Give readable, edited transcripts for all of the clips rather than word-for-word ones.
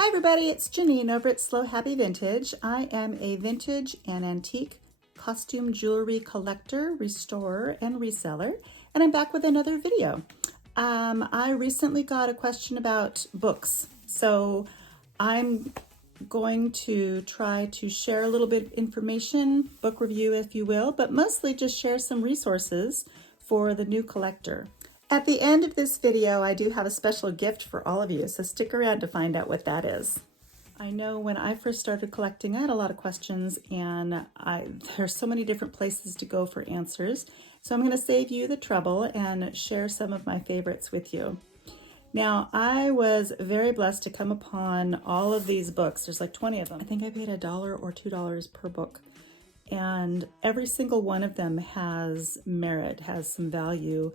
Hi everybody, it's Janine over at Slow Happy Vintage. I am a vintage and antique costume jewelry collector, restorer, and reseller, and I'm back with another video. I recently got a question about books, so I'm going to try to share a little bit of information, book review if you will, but mostly just share some resources for the new collector. At the end of this video, I do have a special gift for all of you, so stick around to find out what that is. I know when I first started collecting, I had a lot of questions, and there's so many different places to go for answers. So I'm going to save you the trouble and share some of my favorites with you. Now, I was very blessed to come upon all of these books. There's like 20 of them. I think I paid $1 or $2 per book. And every single one of them has merit, has some value.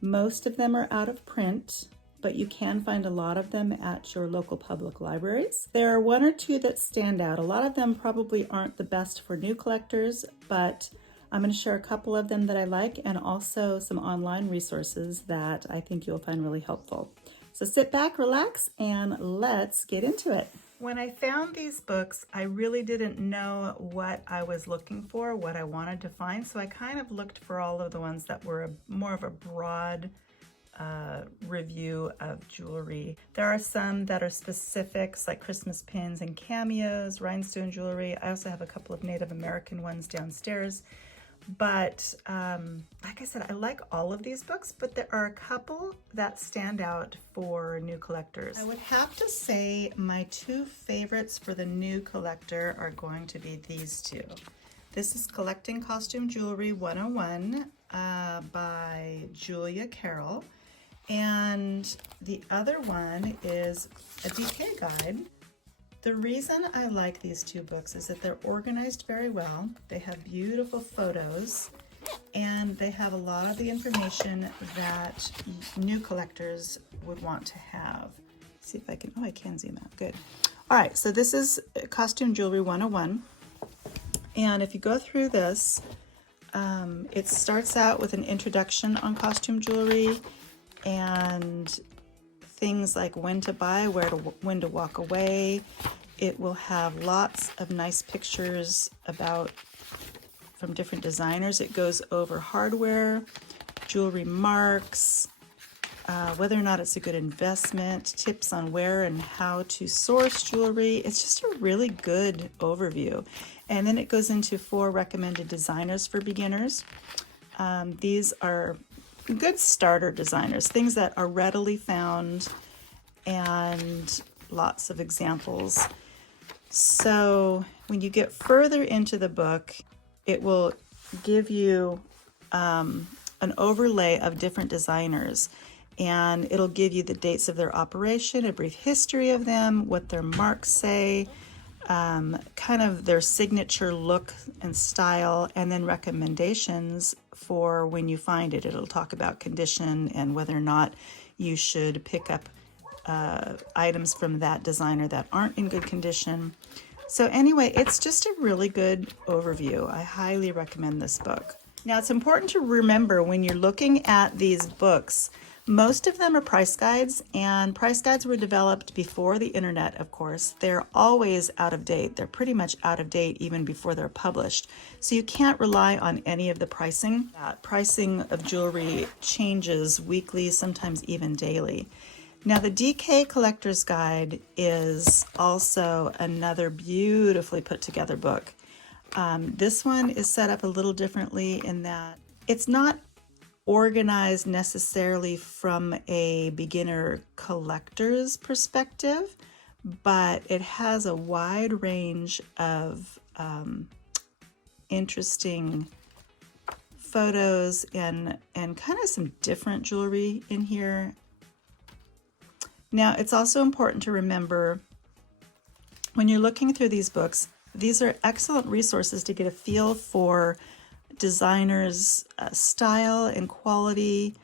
Most of them are out of print, but you can find a lot of them at your local public libraries. There are one or two that stand out. A lot of them probably aren't the best for new collectors, but I'm going to share a couple of them that I like and also some online resources that I think you'll find really helpful. So sit back, relax, and let's get into it. When I found these books, I really didn't know what I was looking for, what I wanted to find, so I kind of looked for all of the ones that were more of a broad review of jewelry. There are some that are specifics like Christmas pins and cameos, rhinestone jewelry. I also have a couple of Native American ones downstairs. But like I said, I like all of these books, but there are a couple that stand out for new collectors. I would have to say my two favorites for the new collector are going to be these two. This is Collecting Costume Jewelry 101 by Julia Carroll. And the other one is a DK guide. The reason I like these two books is that they're organized very well. They have beautiful photos, and they have a lot of the information that new collectors would want to have. Let's see if I can, I can zoom out, good. All right, so this is Costume Jewelry 101. And if you go through this, it starts out with an introduction on costume jewelry and things like when to buy, when to walk away. It will have lots of nice pictures from different designers. It goes over hardware, jewelry marks, whether or not it's a good investment, tips on where and how to source jewelry. It's just a really good overview. And then it goes into 4 recommended designers for beginners. These are good starter designers, things that are readily found, and lots of examples. So when you get further into the book, it will give you an overlay of different designers, and it'll give you the dates of their operation, a brief history of them, what their marks say, kind of their signature look and style, and then recommendations for when you find it. It'll talk about condition and whether or not you should pick up items from that designer that aren't in good condition. So anyway, it's just a really good overview. I highly recommend this book. Now, it's important to remember when you're looking at these books, most of them are price guides, and price guides were developed before the internet, of course. They're always out of date. They're pretty much out of date even before they're published. So you can't rely on any of the pricing. Pricing of jewelry changes weekly, sometimes even daily. Now, the DK Collector's Guide is also another beautifully put together book. This one is set up a little differently in that it's not organized necessarily from a beginner collector's perspective, but it has a wide range of interesting photos and kind of some different jewelry in here. Now, it's also important to remember when you're looking through these books, these are excellent resources to get a feel for designers' style and quality.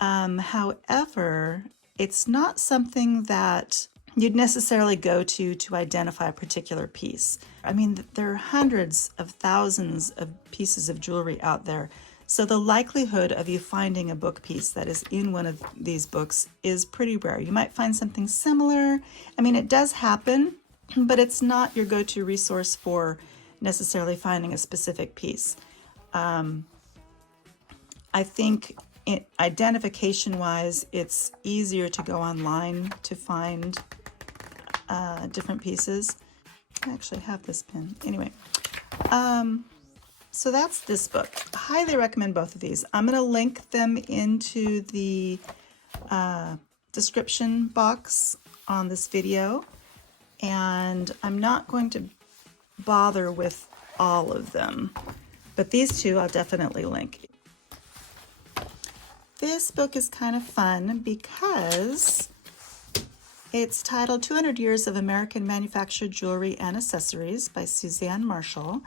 However, it's not something that you'd necessarily go to identify a particular piece. I mean, there are hundreds of thousands of pieces of jewelry out there. So the likelihood of you finding a book piece that is in one of these books is pretty rare. You might find something similar. I mean, it does happen, but it's not your go-to resource for necessarily finding a specific piece. I think identification-wise, it's easier to go online to find different pieces. I actually have this pin. Anyway, so that's this book. I highly recommend both of these. I'm going to link them into the description box on this video, and I'm not going to bother with all of them, but these two I'll definitely link. This book is kind of fun because it's titled 200 Years of American Manufactured Jewelry and Accessories by Suzanne Marshall.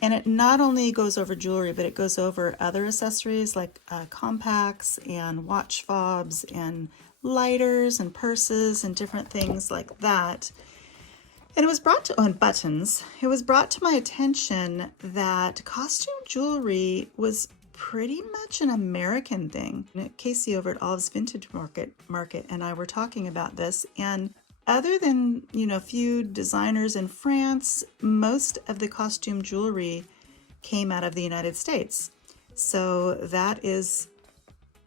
And it not only goes over jewelry, but it goes over other accessories like compacts and watch fobs and lighters and purses and different things like that. And it was brought to, and buttons, it was brought to my attention that costume jewelry was pretty much an American thing. Casey over at Olive's Vintage Market and I were talking about this, and other than, you know, a few designers in France, most of the costume jewelry came out of the United States. So that is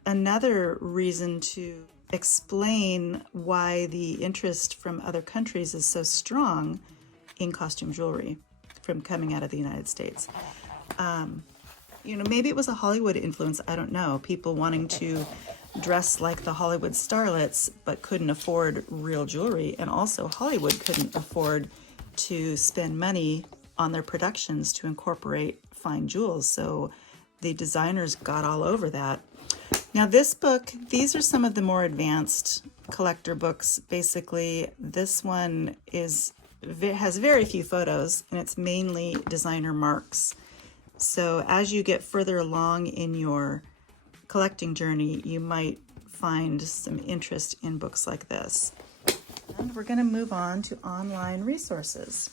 another reason to explain why the interest from other countries is so strong in costume jewelry from coming out of the United States. You know, maybe it was a Hollywood influence, I don't know. People wanting to dress like the Hollywood starlets but couldn't afford real jewelry, and also Hollywood couldn't afford to spend money on their productions to incorporate fine jewels. So the designers got all over that. Now this book, these are some of the more advanced collector books. Basically, this one has very few photos, and it's mainly designer marks. So as you get further along in your collecting journey, you might find some interest in books like this. And we're going to move on to online resources.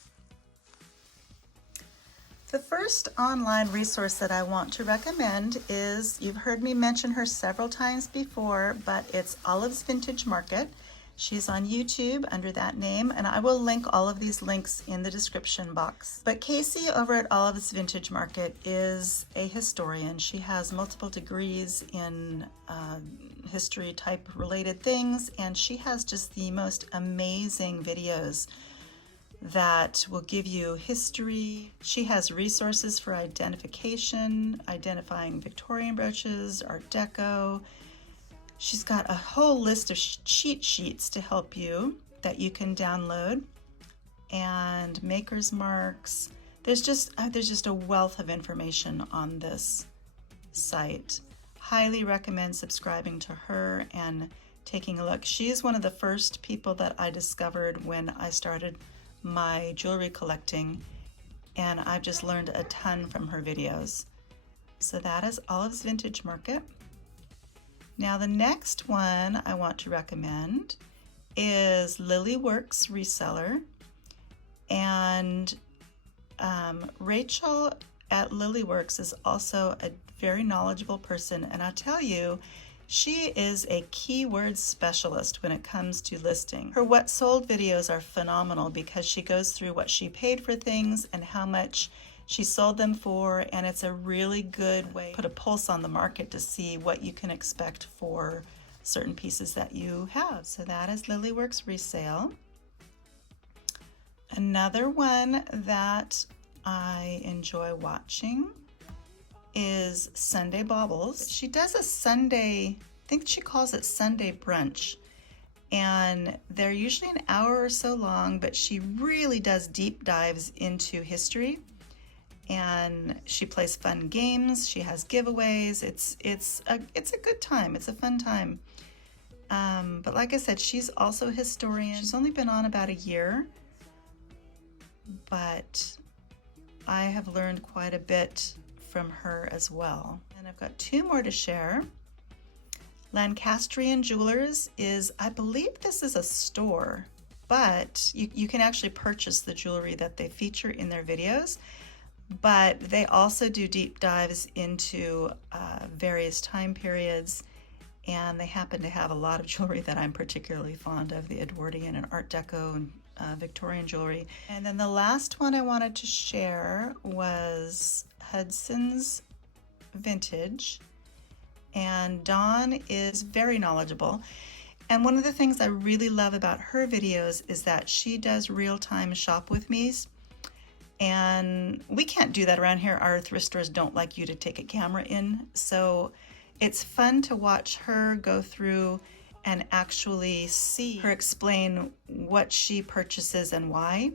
The first online resource that I want to recommend is, you've heard me mention her several times before, but it's Olive's Vintage Market. She's on YouTube under that name, and I will link all of these links in the description box. But Casey over at Olive's Vintage Market is a historian. She has multiple degrees in history type related things, and she has just the most amazing videos that will give you history. She has resources for identification, identifying Victorian brooches, Art Deco. She's got a whole list of cheat sheets to help you that you can download, and maker's marks. There's just a wealth of information on this site. Highly recommend subscribing to her and taking a look. She is one of the first people that I discovered when I started my jewelry collecting, and I've just learned a ton from her videos. So that is Olive's Vintage Market. Now the next one I want to recommend is Lilyworks Reseller, and Rachel at Lilyworks is also a very knowledgeable person, and I'll tell you, she is a keyword specialist when it comes to listing. Her what sold videos are phenomenal because she goes through what she paid for things and how much she sold them for, and it's a really good way to put a pulse on the market to see what you can expect for certain pieces that you have. So that is Lilyworks Resale. Another one that I enjoy watching is Sunday Baubles. She does a Sunday, I think she calls it Sunday brunch, and they're usually an hour or so long, but she really does deep dives into history, and she plays fun games. She has giveaways. It's a good time. It's a fun time. But like I said, she's also a historian. She's only been on about a year, but I have learned quite a bit from her as well. And I've got two more to share. Lancastrian Jewelers is, I believe this is a store, but you can actually purchase the jewelry that they feature in their videos. but they also do deep dives into various time periods, and they happen to have a lot of jewelry that I'm particularly fond of, the Edwardian and Art Deco and Victorian jewelry. And then the last one I wanted to share was Hudson's Vintage, and Dawn is very knowledgeable. And one of the things I really love about her videos is that she does real-time shop with me's. And we can't do that around here. Our thrift stores don't like you to take a camera in. So it's fun to watch her go through and actually see her explain what she purchases and why.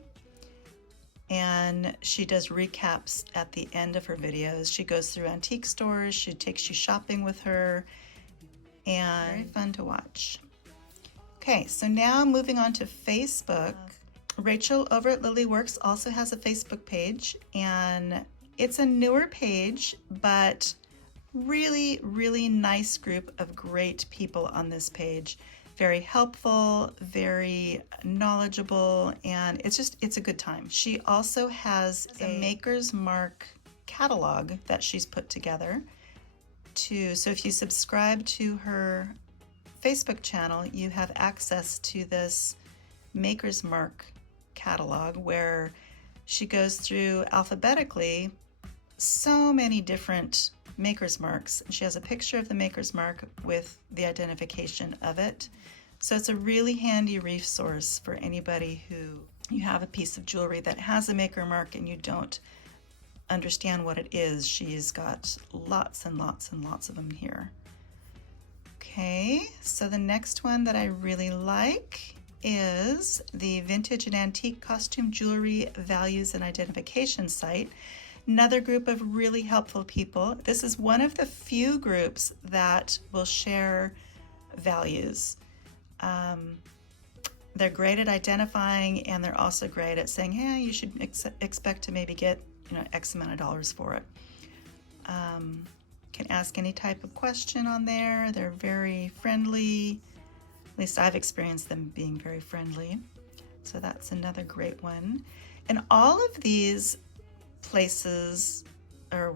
And she does recaps at the end of her videos. She goes through antique stores, she takes you shopping with her, and very fun to watch. Okay, so now moving on to Facebook. Rachel over at Lily Works also has a Facebook page, and it's a newer page, but really, really nice group of great people on this page. Very helpful, very knowledgeable, and it's a good time. She also has a Maker's Mark catalog that she's put together so if you subscribe to her Facebook channel, you have access to this Maker's Mark catalog where she goes through alphabetically so many different Maker's Marks. She has a picture of the Maker's Mark with the identification of it. So it's a really handy resource for anybody who you have a piece of jewelry that has a Maker Mark and you don't understand what it is. She's got lots and lots and lots of them here. Okay, so the next one that I really like is the Vintage and Antique Costume Jewelry Values and Identification site. Another group of really helpful people. This is one of the few groups that will share values. They're great at identifying, and they're also great at saying, hey, you should expect to maybe get X amount of dollars for it. Can ask any type of question on there. They're very friendly. At least I've experienced them being very friendly. So that's another great one. And all of these places or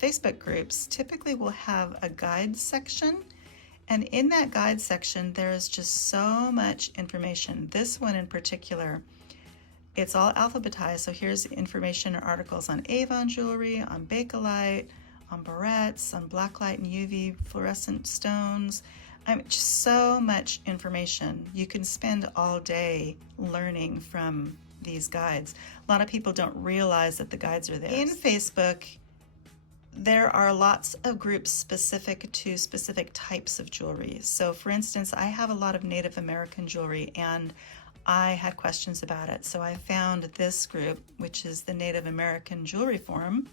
Facebook groups typically will have a guide section. And in that guide section, there is just so much information. This one in particular, it's all alphabetized. So here's information or articles on Avon jewelry, on Bakelite, on barrettes, on blacklight and UV fluorescent stones. Just so much information. You can spend all day learning from these guides. A lot of people don't realize that the guides are there. In Facebook, there are lots of groups specific to specific types of jewelry. So for instance, I have a lot of Native American jewelry and I had questions about it. So I found this group, which is the Native American Jewelry Forum.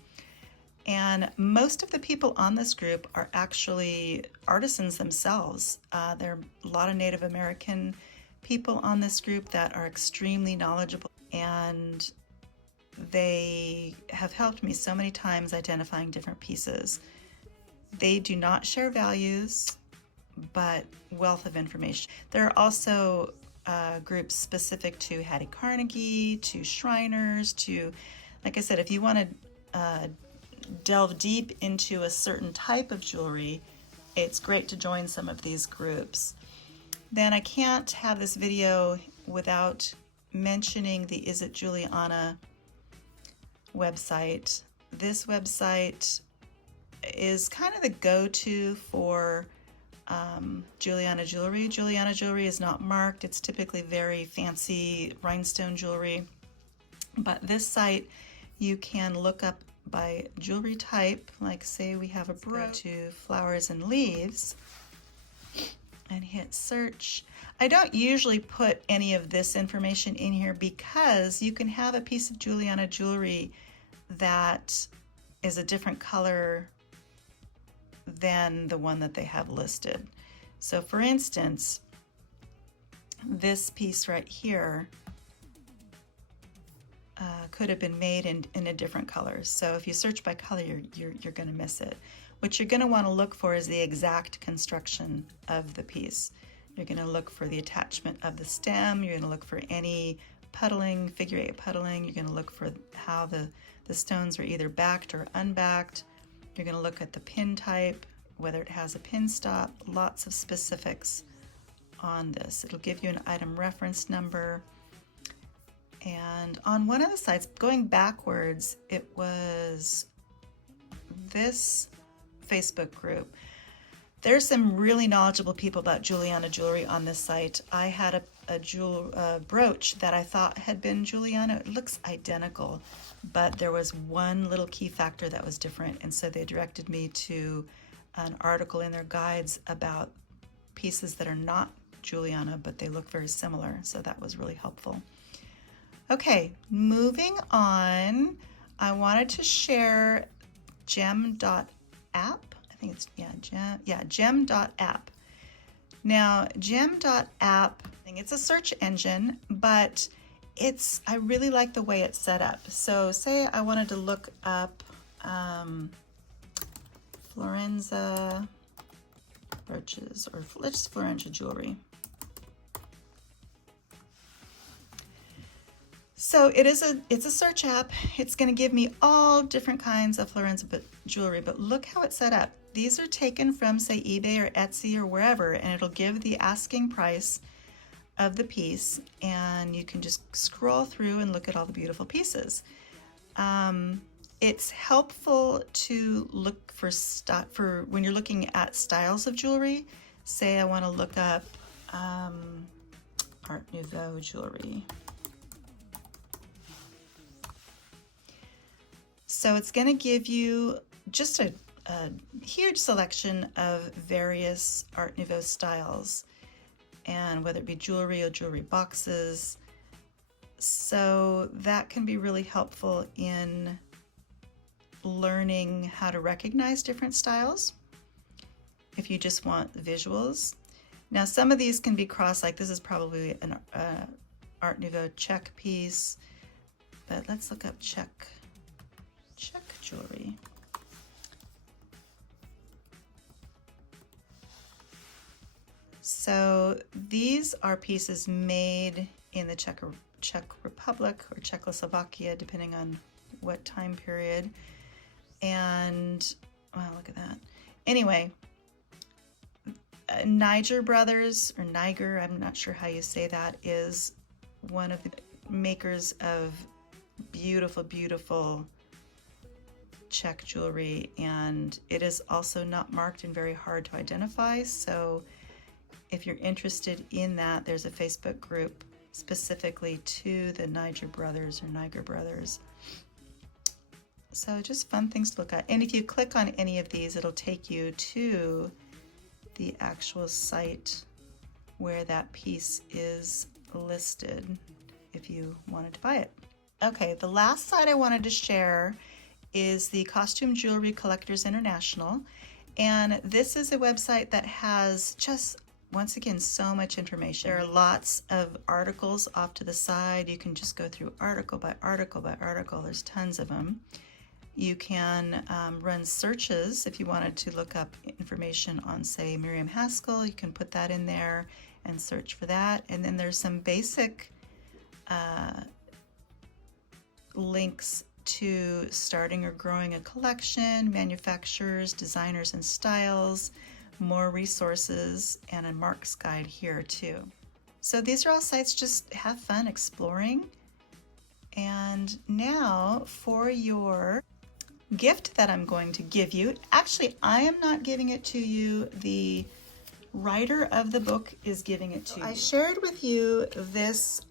And most of the people on this group are actually artisans themselves. There are a lot of Native American people on this group that are extremely knowledgeable, and they have helped me so many times identifying different pieces. They do not share values, but wealth of information. There are also groups specific to Hattie Carnegie, to Shriners, to, like I said, if you want to delve deep into a certain type of jewelry, it's great to join some of these groups. Then I can't have this video without mentioning the Is It Juliana website. This website is kind of the go-to for Juliana jewelry. Juliana jewelry is not marked. It's typically very fancy rhinestone jewelry. But this site, you can look up by jewelry type, like say we have a brooch, to flowers and leaves, and hit search. I don't usually put any of this information in here because you can have a piece of Juliana jewelry that is a different color than the one that they have listed. So for instance, this piece right here could have been made in a different color. So if you search by color, you're going to miss it. What you're going to want to look for is the exact construction of the piece. You're going to look for the attachment of the stem. You're going to look for any puddling, figure 8 puddling. You're going to look for how the stones are either backed or unbacked. You're going to look at the pin type, whether it has a pin stop, lots of specifics on this. It'll give you an item reference number. And on one of the sites, going backwards, it was this Facebook group. There's some really knowledgeable people about Juliana jewelry on this site. I had a brooch that I thought had been Juliana. It looks identical, but there was one little key factor that was different, and so they directed me to an article in their guides about pieces that are not Juliana, but they look very similar, so that was really helpful. Okay, moving on, I wanted to share gem.app. I think it's, gem.app. Now, gem.app, it's a search engine, but I really like the way it's set up. So say I wanted to look up Florenza brooches, or just Florenza jewelry. So it's a search app. It's going to give me all different kinds of Florenza jewelry, but look how it's set up. These are taken from, say, eBay or Etsy or wherever, and it'll give the asking price of the piece, and you can just scroll through and look at all the beautiful pieces. It's helpful to look for when you're looking at styles of jewelry. Say I want to look up Art Nouveau jewelry. So it's going to give you just a huge selection of various Art Nouveau styles, and whether it be jewelry or jewelry boxes. So that can be really helpful in learning how to recognize different styles if you just want visuals. Now some of these can be crossed, like this is probably an Art Nouveau check piece, but let's look up check jewelry. So these are pieces made in the Czech Republic or Czechoslovakia, depending on what time period. And wow, look at that. Anyway, Niger Brothers, or Niger, I'm not sure how you say that, is one of the makers of beautiful, beautiful Czech jewelry, and it is also not marked and very hard to identify. So if you're interested in that, there's a Facebook group specifically to the Niger Brothers. So just fun things to look at. And if you click on any of these, it'll take you to the actual site where that piece is listed if you wanted to buy it. Okay, the last site I wanted to share is the Costume Jewelry Collectors International. And this is a website that has just, once again, so much information. There are lots of articles off to the side. You can just go through article by article by article. There's tons of them. You can run searches if you wanted to look up information on, say, Miriam Haskell. You can put that in there and search for that. And then there's some basic links to starting or growing a collection, manufacturers, designers and styles, more resources, and a Mark's guide here too. So these are all sites, just have fun exploring. And now for your gift that I'm going to give you. Actually, I am not giving it to you. The writer of the book is giving it to you. I shared with you this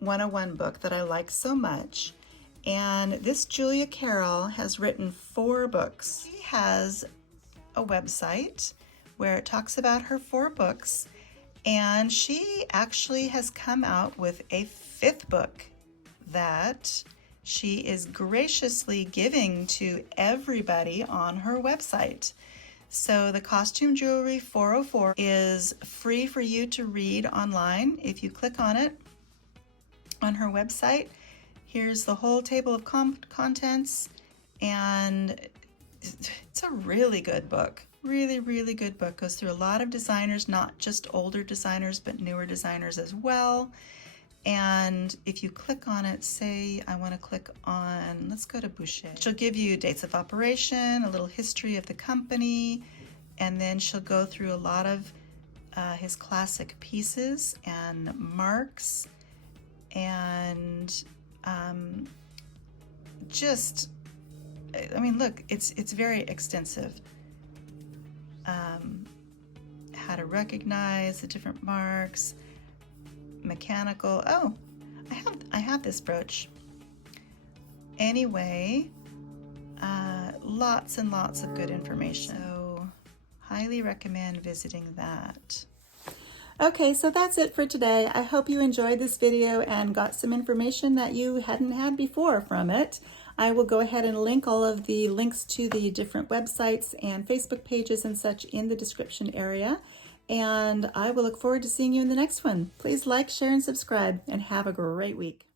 101 book that I like so much. And this Julia Carroll has written 4 books. She has a website where it talks about her 4 books, and she actually has come out with a 5th book that she is graciously giving to everybody on her website. So the Costume Jewelry 404 is free for you to read online. If you click on it on her website, here's the whole table of contents, and it's a really good book. Really, really good book. Goes through a lot of designers, not just older designers, but newer designers as well. And if you click on it, say I want to click on, let's go to Boucher. She'll give you dates of operation, a little history of the company, and then she'll go through a lot of his classic pieces and marks, and just, I mean, look, it's very extensive. How to recognize the different marks, mechanical. Oh, I have this brooch. Anyway, lots and lots of good information. So highly recommend visiting that. Okay, so that's it for today. I hope you enjoyed this video and got some information that you hadn't had before from it. I will go ahead and link all of the links to the different websites and Facebook pages and such in the description area. And I will look forward to seeing you in the next one. Please like, share, and subscribe, and have a great week.